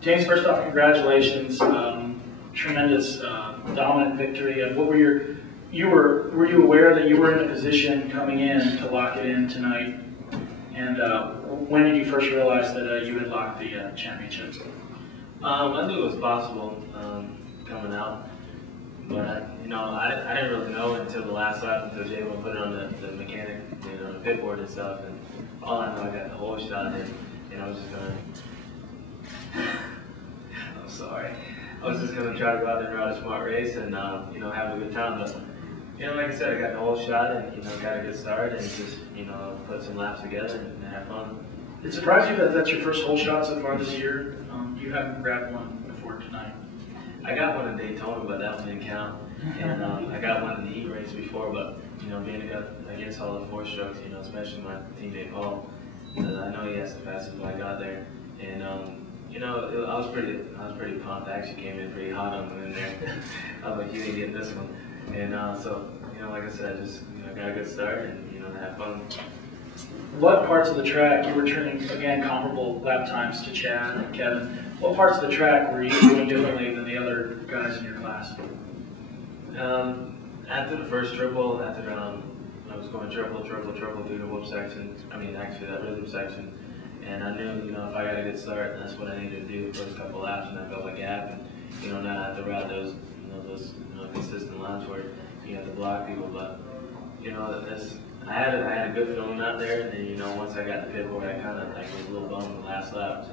James, first off, congratulations. Tremendous, dominant victory. What were were you aware that you were in a position coming in to lock it in tonight? And when did you first realize that you had locked the championship? I knew it was possible coming out, but I didn't really know until the last lap, until Jay put it on the mechanic, the pit board and stuff, and all I know, I got the whole shot in, and I was just gonna. I'm sorry. I was just gonna try to go out there and ride a smart race and have a good time, but. Like I said, I got the whole shot and, got a good start and just, put some laps together and have fun. It surprised you that that's your first whole shot so far this year? You haven't grabbed one before tonight. I got one in Daytona, but that one didn't count. And I got one in the heat race before, but, being against all the 4 strokes, especially my teammate Paul, I know he has the fastest when I got there. And, I was pretty pumped. I actually came in pretty hot on him in there. I was like, you didn't get this one. And so, like I said, I just got a good start and have fun. What parts of the track, you were turning, again, comparable lap times to Chad and Kevin, what parts of the track were you doing differently than the other guys in your class? After the first triple, I was going triple through the whoop section, actually that rhythm section, and I knew, if I got a good start, that's what I needed to do the first couple laps, and I built a gap, and, not have to ride those consistent lines where you have to block people, but I had a good feeling out there, and then once I got the pit board, I kind of was a little bummed the last lap,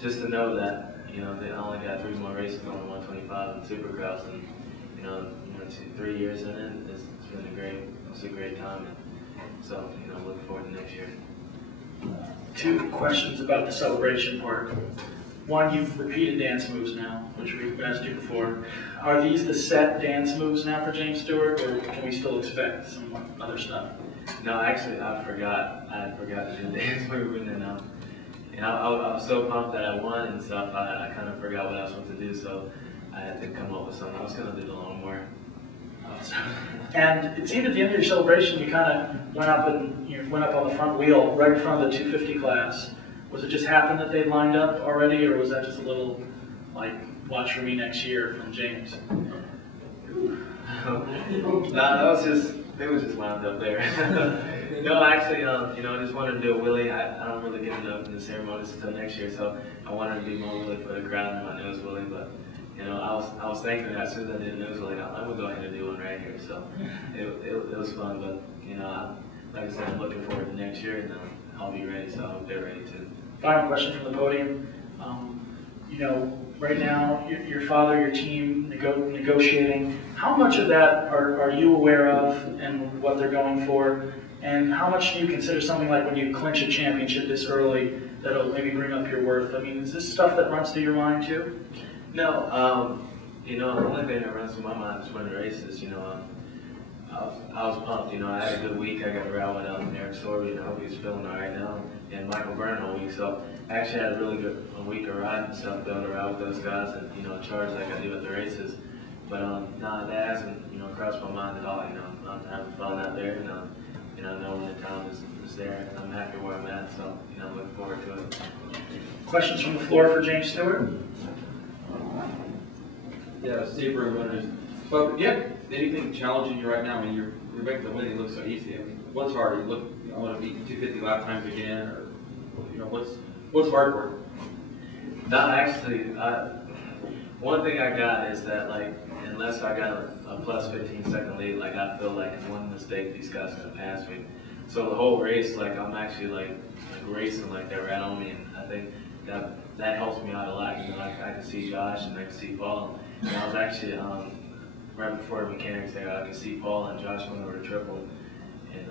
just to know that they only got 3 more races on the 125 and Supercross, and 3 years in it, it's been a great time, and so I'm looking forward to next year. 2 questions about the celebration part. One, you've repeated dance moves now, which we've asked you before. Are these the set dance moves now for James Stewart, or can we still expect some other stuff? No, actually, I forgot to do the dance move, and I was so pumped that I won and stuff. I kind of forgot what I was supposed to do, so I had to come up with something. I was going to do the lawnmower. And it seemed at the end of your celebration, you kind of went up on the front wheel, right in front of the 250 class. Was it just happened that they lined up already, or was that just a little, like, watch for me next year from James? No, they was just lined up there. No, actually, I just wanted to do a wheelie. I don't really get enough in the ceremonies until next year, so I wanted to do more wheelie for the crowd than my nose wheelie, but I was thinking that as soon as I did a nose wheelie, I'm gonna go ahead and do one right here. So it was fun, but like I said, I'm looking forward to next year, and I'll be ready. So I hope they're ready too. Final question from the podium. Right now, your father, your team negotiating. How much of that are you aware of and what they're going for? And how much do you consider something like when you clinch a championship this early that'll maybe bring up your worth? Is this stuff that runs through your mind too? No, the only thing that runs through my mind is winning races. I was pumped. I had a good week. I got to ride with Eric Sorby, and I hope he's feeling all right now. And Michael Byrne all week. So I actually had a really good week of riding and stuff, going to ride with those guys and charge like I do at the races. But no, that hasn't crossed my mind at all. I'm having fun out there, and knowing the time is there, and I'm happy where I'm at. So I'm looking forward to it. Questions from the floor for James Stewart? Yeah, Steve winners. But yeah, anything challenging you right now? You're making the winning look so easy. What's hard? I want to beat 250 lap times again, or what's hard for you? No, actually, one thing I got is that unless I got a plus 15-second lead, I feel like in one mistake these guys are gonna pass me. So the whole race, I'm actually racing they're right on me, and I think that helps me out a lot. I can see Josh and I can see Paul. And I was actually right before the mechanics there, I could see Paul and Josh went over to triple, and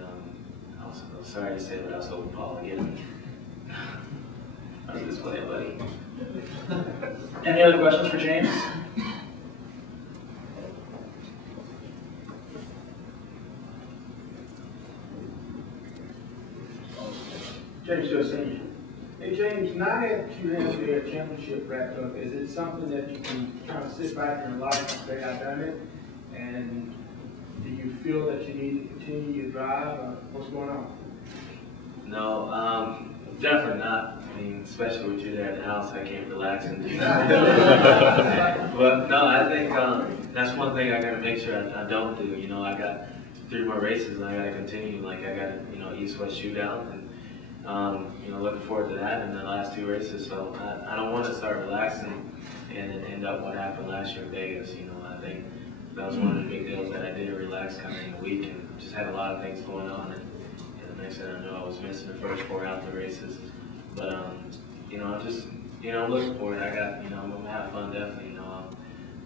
I was sorry to say, but I was hoping Paul would get me. I was just playing, buddy. Any other questions for James? James Joseph. Hey James, now that you have your championship wrapped up, is it something that you can kind of sit back in your life and say, I've done it? And do you feel that you need to continue your drive, or what's going on? No, definitely not. I mean, especially with you there at the house, I can't relax and do that. But no, I think that's one thing I got to make sure I don't do. You know, I got 3 more races and I got to continue. Like I got to, you know, East-West shootout and you know, looking forward to that in the last 2 races. So I don't want to start relaxing and then end up what happened last year in Vegas. You know, I think that was one of the big deals that I did relax kind of in a week and just had a lot of things going on. And the next thing I know, I was missing the first 4 outdoor races. But you know, I'm just, you know, looking for it. I got, you know, I'm gonna have fun definitely. You know, I'll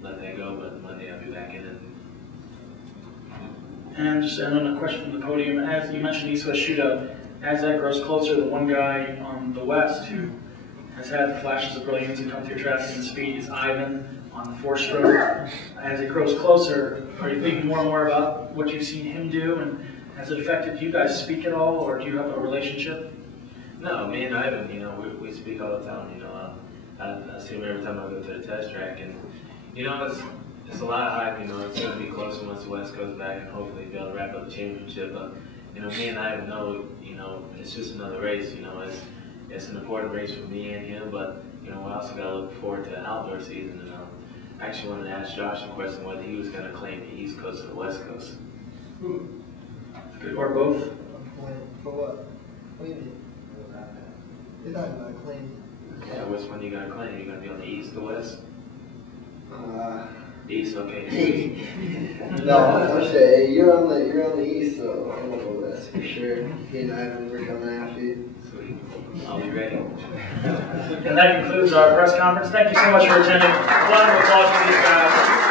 let that go. But Monday I'll be back in it. And just another question from the podium. As you mentioned East-West shootout, as that grows closer, the one guy on the West who has had flashes of brilliance and come through traffic and speed is Ivan on the 4-stroke. As it grows closer, are you thinking more and more about what you've seen him do, and has it affected you guys speak at all, or do you have a relationship? No, me and Ivan, you know, we speak all the time. You know, I see him every time I go to the test track, and you know, it's a lot of hype. You know, it's going to be closer once the West goes back, and hopefully be able to wrap up the championship. But you know, me and Ivan know, you know, it's just another race. You know, it's an important race for me and him, but you know, we also got to look forward to the outdoor season. And I actually wanted to ask Josh a question whether he was going to claim the East Coast or the West Coast. Or both? For what? What do you mean? You're talking about claim. Yeah, which one you going to claim? You going to be on the East or West? East, okay. No, I'm saying you're on the east, so I'm gonna go west for sure. Me and Ivan, we're coming after you. Sweet. I'll be ready. And that concludes our press conference. Thank you so much for attending. A round of applause for these guys.